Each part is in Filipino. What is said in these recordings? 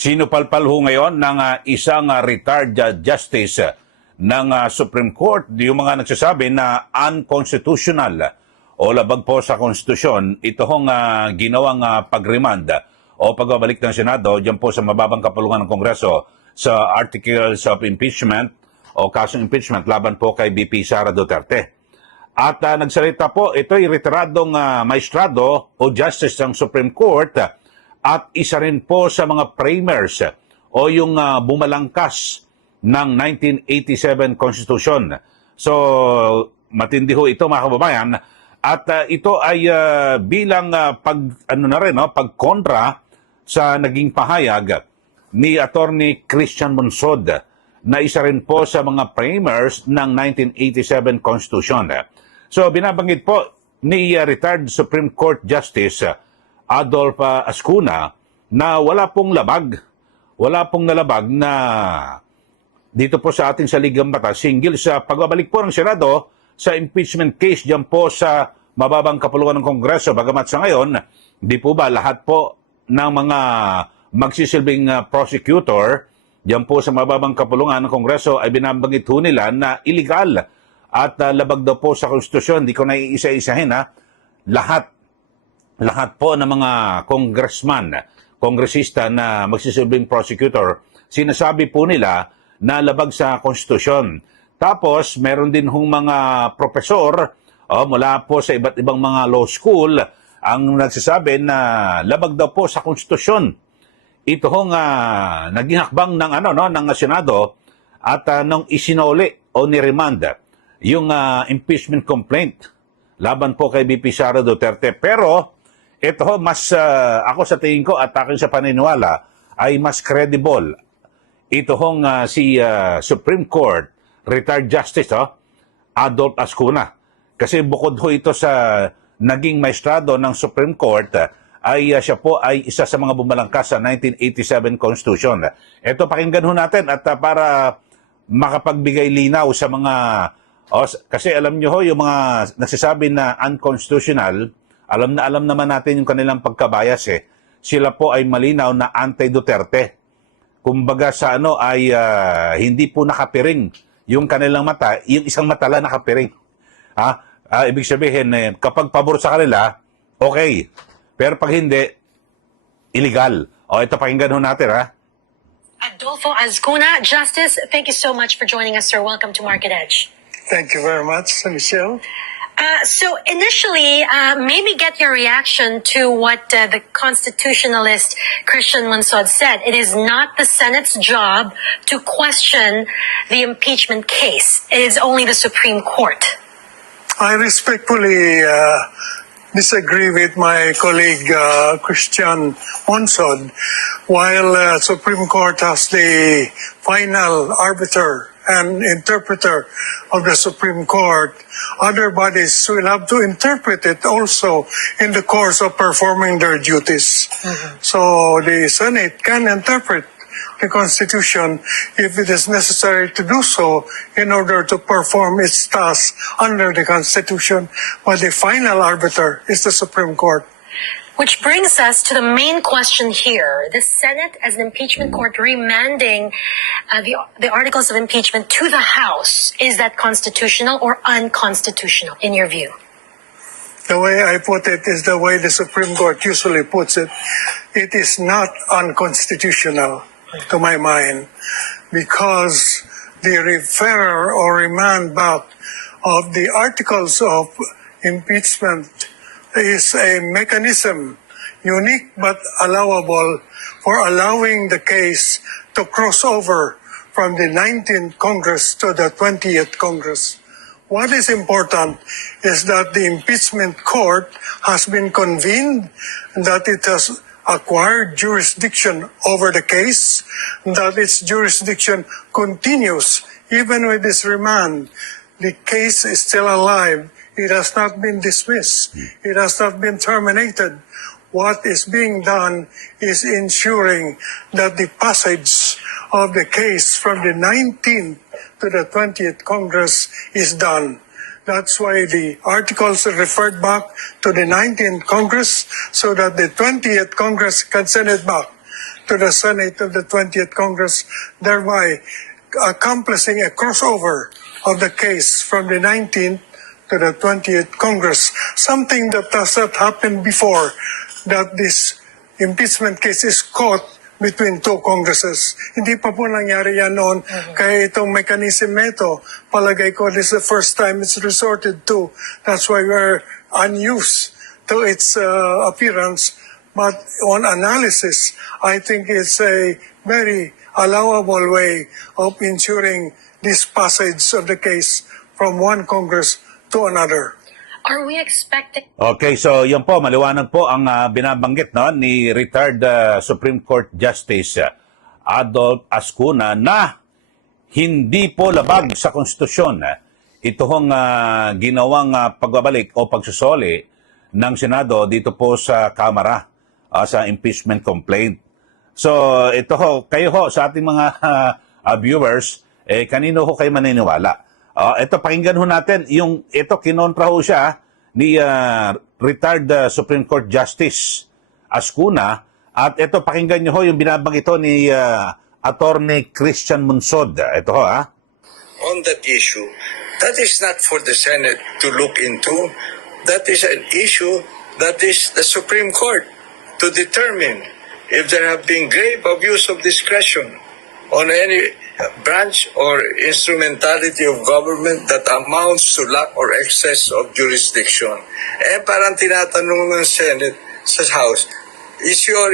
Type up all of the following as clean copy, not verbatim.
Sinupalpal ho ngayon ng isang retired justice ng Supreme Court, yung mga nagsasabi na unconstitutional o labag po sa konstitusyon, ito hong ginawang pag-remand o pagbabalik ng Senado diyan po sa mababang kapulungan ng Kongreso sa articles of impeachment o kasong impeachment laban po kay BP Sara Duterte. At nagsalita po, ito'y retiradong maestrado o justice ng Supreme Court at isa rin po sa mga framers o yung bumalangkas ng 1987 Constitution. So, matindi ho ito mga kababayan. At ito ay bilang pagkontra sa naging pahayag ni Attorney Christian Monsod na isa rin po sa mga framers ng 1987 Constitution. So, binabanggit po ni retired Supreme Court Justice Adolf Ascuna na wala pong nalabag na dito po sa ating saligang batas singgil sa pagbabalik po ng Senado sa impeachment case diyan po sa mababang kapulungan ng Kongreso. Bagamat sa ngayon, di po ba lahat po ng mga magsisilbing prosecutor diyan po sa mababang kapulungan ng Kongreso ay binabanggit ho nila na illegal at labag daw po sa konstitusyon. Di ko na iisa-isahin lahat po ng mga kongresista na magsisilbing prosecutor, sinasabi po nila na labag sa konstitusyon. Tapos, meron din hong mga profesor mula po sa iba't ibang mga law school ang nagsasabi na labag daw po sa konstitusyon. Ito hong naging hakbang ng Senado at nung isinoli o niremand yung impeachment complaint laban po kay BP Sara Duterte. Pero ito ho, mas ako sa tingin ko at akin sa paniniwala ay mas credible. Ito hong si Supreme Court retired justice Adolf Ascuna. Kasi bukod ho ito sa naging maestrado ng Supreme Court, ay siya po ay isa sa mga bumalangkas sa 1987 Constitution. Ito pakinggan ho natin at para makapagbigay linaw sa mga kasi alam nyo ho, yung mga nagsasabi na unconstitutional, alam naman natin yung kanilang pagkabayas Sila po ay malinaw na anti-Duterte. Kumbaga sa ay hindi po nakapiring yung kanilang mata, yung isang mata lang nakapiring. Ibig sabihin, kapag pabor sa kanila, okay. Pero pag hindi, illegal. Ito pakinggan ho natin Adolfo Ascuna, Justice, thank you so much for joining us, sir. Welcome to Market Edge. Thank you very much, Michelle. So initially, maybe get your reaction to what the constitutionalist Christian Monsod said. It is not the Senate's job to question the impeachment case. It is only the Supreme Court. I respectfully disagree with my colleague Christian Monsod. While Supreme Court has the final arbiter and interpreter of the Supreme Court, other bodies will have to interpret it also in the course of performing their duties. So the Senate can interpret the Constitution if it is necessary to do so in order to perform its task under the Constitution, but the final arbiter is the Supreme Court. Which brings us to the main question here. The Senate, as an impeachment court, remanding the articles of impeachment to the House. Is that constitutional or unconstitutional, in your view? The way I put it is the way the Supreme Court usually puts it. It is not unconstitutional, to my mind, because the refer or remand back of the articles of impeachment is a mechanism unique but allowable for allowing the case to cross over from the 19th Congress to the 20th Congress. What is important is that the impeachment court has been convened, that it has acquired jurisdiction over the case, that its jurisdiction continues even with this remand. The case is still alive. It has not been dismissed. It has not been terminated. What is being done is ensuring that the passage of the case from the 19th to the 20th Congress is done. That's why the articles are referred back to the 19th Congress so that the 20th Congress can send it back to the Senate of the 20th Congress, thereby accomplishing a crossover of the case from the 19th to the 20th Congress, something that does not happen before, that this impeachment case is caught between two Congresses. Hindi pa po nangyari yan noon. Kaya itong mechanism na ito, palagay ko this is the first time it's resorted to. That's why we're unused to its appearance. But on analysis, I think it's a very allowable way of ensuring this passage of the case from one Congress to another. Are we expecting? Okay, so yan po, maliwanag po ang binabanggit no, ni retired Supreme Court Justice Adolf Ascuna na hindi po labag sa konstitusyon ito hong ginawang pagbabalik o pagsusoli ng Senado dito po sa Kamara sa impeachment complaint. So ito ho, kayo ho sa ating mga viewers, kanino ho kayo maniniwala? Ito, pakinggan ho natin, ito kinontra ho siya ni retired Supreme Court Justice Ascuna, at ito, pakinggan nyo ho yung binabanggit ito ni Attorney Christian Munsod. Ito ho, On that issue, that is not for the Senate to look into. That is an issue that is the Supreme Court to determine if there have been grave abuse of discretion on any branch or instrumentality of government that amounts to lack or excess of jurisdiction. Parang tinatanong ng Senate sa House, is your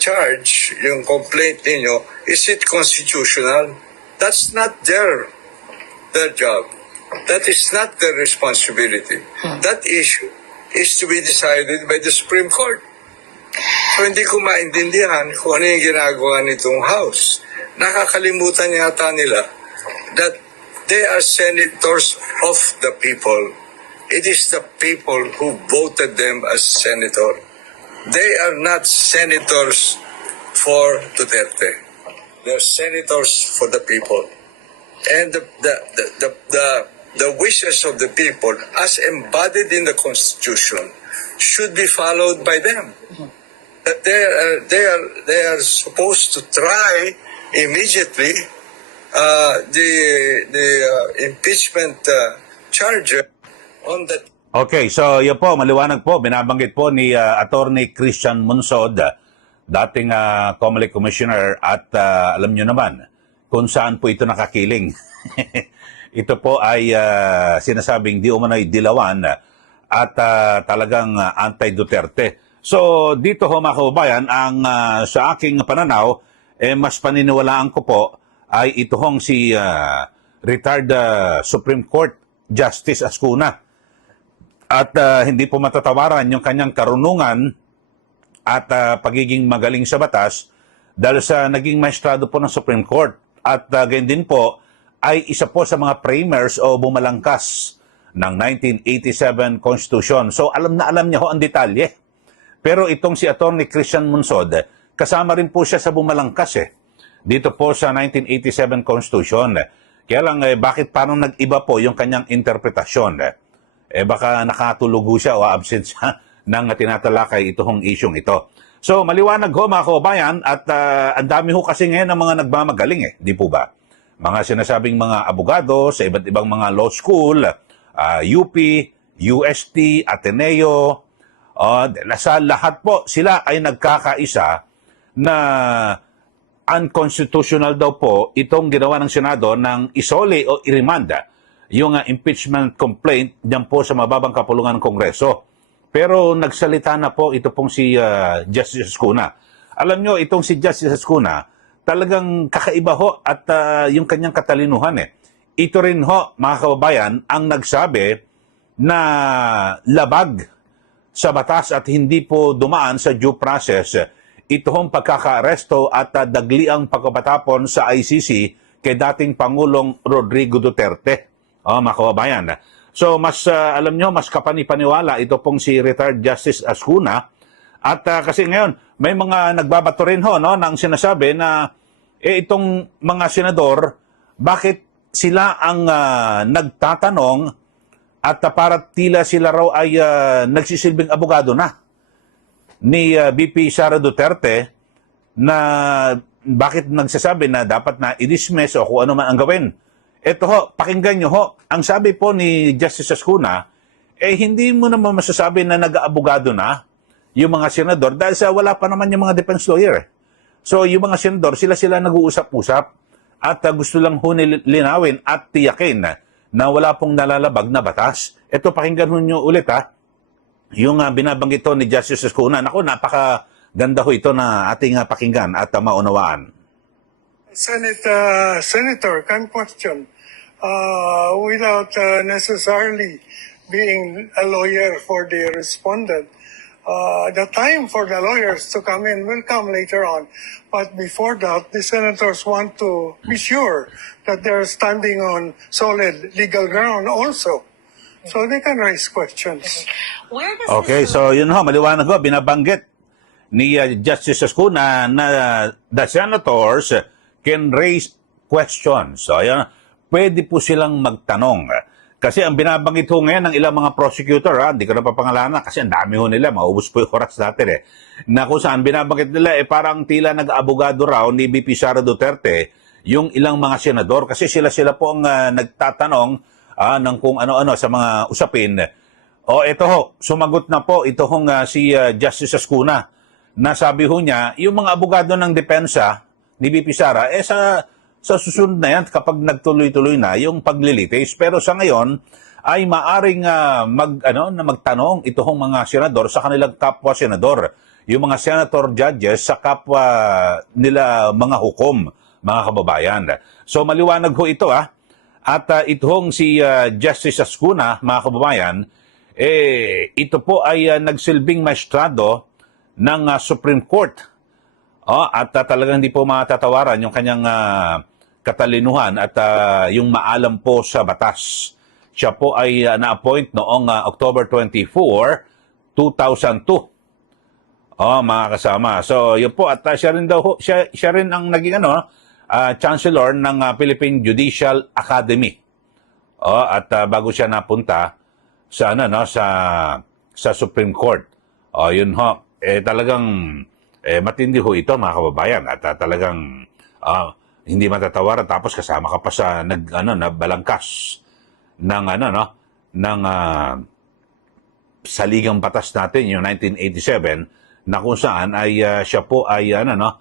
charge, yung complaint ninyo, is it constitutional? That's not their job. That is not their responsibility. That issue is to be decided by the Supreme Court. So hindi ko maintindihan kung ano yung ginagawa nitong House. Nakakalimutan yata nila that they are senators of the people. It is the people who voted them as senator. They are not senators for Duterte. They're senators for the people. And the wishes of the people, as embodied in the Constitution, should be followed by them. That they are supposed to try immediately the impeachment charge on that. Okay, so yan po, maliwanag po, binabanggit po ni Attorney Christian Munsod, dating COMELEC Commissioner, at alam nyo naman kung saan po ito nakakiling. Ito po ay sinasabing di umano'y dilawan at talagang anti-Duterte. So dito ho mga kababayan, ang sa aking pananaw, mas paniniwalaan ko po ay ito hong si retired Supreme Court Justice Ascuna. At hindi po matatawaran yung kanyang karunungan at pagiging magaling sa batas dahil sa naging maestrado po ng Supreme Court. At ganyan din po ay isa po sa mga framers o bumalangkas ng 1987 Constitution. So alam na alam niya ho ang detalye. Pero itong si Attorney Christian Munsod, kasama rin po siya sa bumalangkas dito po sa 1987 Constitution. Kaya lang, bakit parang nag-iba po yung kanyang interpretasyon? Baka nakatulog siya o absent siya nang tinatalakay itong isyong ito. So, maliwanag ho mga kababayan, at ang dami ho kasi ngayon ng mga nagmamagaling di po ba? Mga sinasabing mga abogado sa iba't ibang mga law school, UP, UST, Ateneo, sa lahat po, sila ay nagkakaisa na unconstitutional daw po itong ginawa ng Senado ng isole o irimanda yung impeachment complaint diyan po sa mababang kapulungan ng Kongreso. Pero nagsalita na po ito pong si Justice Ascuna. Alam nyo, itong si Justice Ascuna, talagang kakaiba ho at yung kanyang katalinuhan Ito rin ho, mga kababayan, ang nagsabi na labag sa batas at hindi po dumaan sa due process ito hong pagkaka-aresto at dagliang pagkapatapon sa ICC kay dating Pangulong Rodrigo Duterte. Mga kababayan. So, mas alam nyo, mas kapanipaniwala ito pong si retired Justice Ascuna. At kasi ngayon, may mga nagbabato rin ho, nang sinasabi na itong mga senador, bakit sila ang nagtatanong at para tila sila raw ay nagsisilbing abogado na. ni VP Sara Duterte na bakit nagsasabi na dapat na i-dismiss o kung ano man ang gawin. Ito ho, pakinggan nyo ho, ang sabi po ni Justice Ascuna, hindi mo naman masasabi na nag-aabogado na yung mga senador dahil sa wala pa naman yung mga defense lawyer. So yung mga senador, sila nag-uusap-usap at gusto lang ho linawin at tiyakin na wala pong nalalabag na batas. Ito, pakinggan ho nyo ulit ha, yung binabanggit to ni Justice Ascuna. Naku, napakaganda ho ito na ating pakinggan at maunawaan. Senator can question without necessarily being a lawyer for the respondent. The time for the lawyers to come in will come later on. But before that, the senators want to be sure that they're standing on solid legal ground also. So they can raise questions. Where does Okay, this so yun ho, maliwanag ho, binabanggit ni Justice Ascuna na the senators can raise questions. So ayan, pwede po silang magtanong. Kasi ang binabanggit ho ngayon ng ilang mga prosecutor, hindi ko na papangalanan kasi ang dami ho nila, maubos po yung oras natin na kung saan binabanggit nila, parang tila nag-abogado raw ni VP Sara Duterte yung ilang mga senador kasi sila po ang nagtatanong ng kung ano-ano sa mga usapin. O ito ho, sumagot na po ito hong si Justice Ascuna na sabi ho niya, yung mga abogado ng depensa ni VP Sara, sa susunod na yan kapag nagtuloy-tuloy na yung paglilitis. Pero sa ngayon ay maaring magtanong ito hong mga senador sa kanilang kapwa senador. Yung mga senator judges sa kapwa nila mga hukom, mga kababayan. So maliwanag ho ito At itong si Justice Ascuna, mga kababayan, ito po ay nagsilbing maestrado ng Supreme Court. At talagang hindi po matatawaran yung kanyang katalinuhan at yung maalam po sa batas. Siya po ay na-appoint noong October 24, 2002. Mga kasama. So, yun po. At siya rin ang naging Chancellor ng Philippine Judicial Academy. At bago siya napunta sa sa Supreme Court. Yun ho. Talagang matindi ho ito, mga kababayan. At talagang hindi matatawaran tapos kasama ka pa sa balangkas ng saligang batas natin yung 1987 na kung saan ay siya po ay na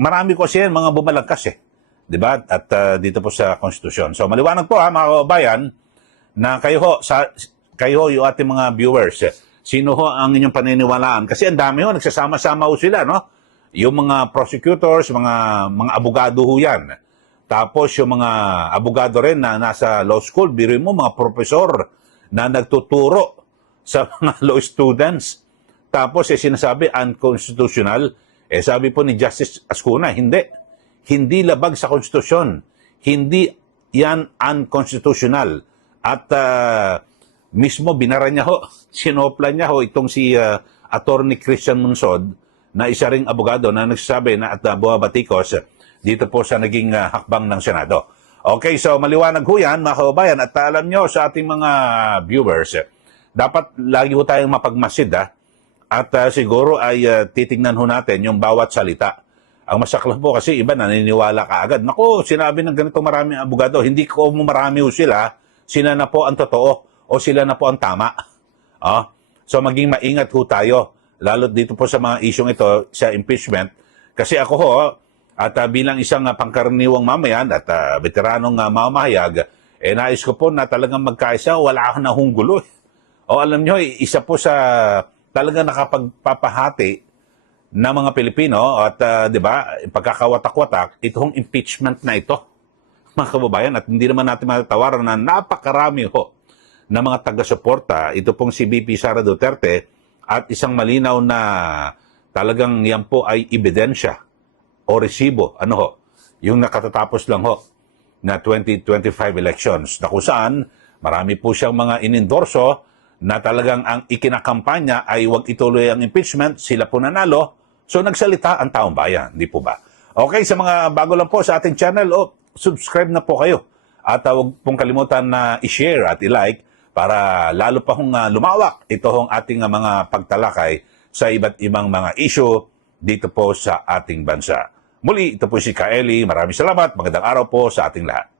marami ko siya mga bumalagkas 'di ba? At dito po sa konstitusyon. So maliwanag po mga kababayan na kayo yung ating mga viewers. Sino ho ang inyong paniniwalaan? Kasi ang dami ho nagsasama-sama ho sila, no? Yung mga prosecutors, mga abogado ho 'yan. Tapos yung mga abogado rin na nasa law school, biruin mo mga profesor na nagtuturo sa mga law students. Tapos sinasabi unconstitutional. Sabi po ni Justice Ascuna, hindi labag sa konstitusyon. Hindi yan unconstitutional. At mismo binara niya ho, sinopla niya ho itong si Attorney Christian Monsod na isa ring abogado na nagsasabi na at bumabatikos dito po sa naging hakbang ng Senado. Okay, so maliwanag ho yan mga kababayan at alam nyo sa ating mga viewers, dapat lagi ho tayong mapagmasid at siguro ay titingnan ho natin yung bawat salita. Ang masaklap po kasi iba naniniwala kaagad. Naku, sinabi ng ganito maraming abogado, hindi ko marami ho sila na po ang totoo o sila na po ang tama. So maging maingat ho tayo, lalo dito po sa mga isyong ito sa impeachment. Kasi ako ho, at bilang isang pangkaraniwang mamayan at veteranong mamahayag, nais ko po na talagang magkaisa, wala akong nahunggulo. O alam nyo, isa po sa talagang nakapagpapahati ng mga Pilipino at 'di ba, pagkakawatak-watak itong impeachment na ito. Mga kababayan, at hindi naman natin matatawaran na napakarami ho ng mga taga-suporta ito pong si VP Sara Duterte at isang malinaw na talagang yan po ay ebidensya o resibo, yung nakatatapos lang ho na 2025 elections na kung saan marami po siyang mga inendorso na talagang ang ikinakampanya ay huwag ituloy ang impeachment, sila po nanalo, so nagsalita ang taong bayan, di po ba? Okay, sa mga bago lang po sa ating channel, subscribe na po kayo. At huwag pong kalimutan na i-share at i-like para lalo pa hong lumawak ito hong ating mga pagtalakay sa iba't ibang mga issue dito po sa ating bansa. Muli, ito po si Kaeli. Maraming salamat. Magandang araw po sa ating lahat.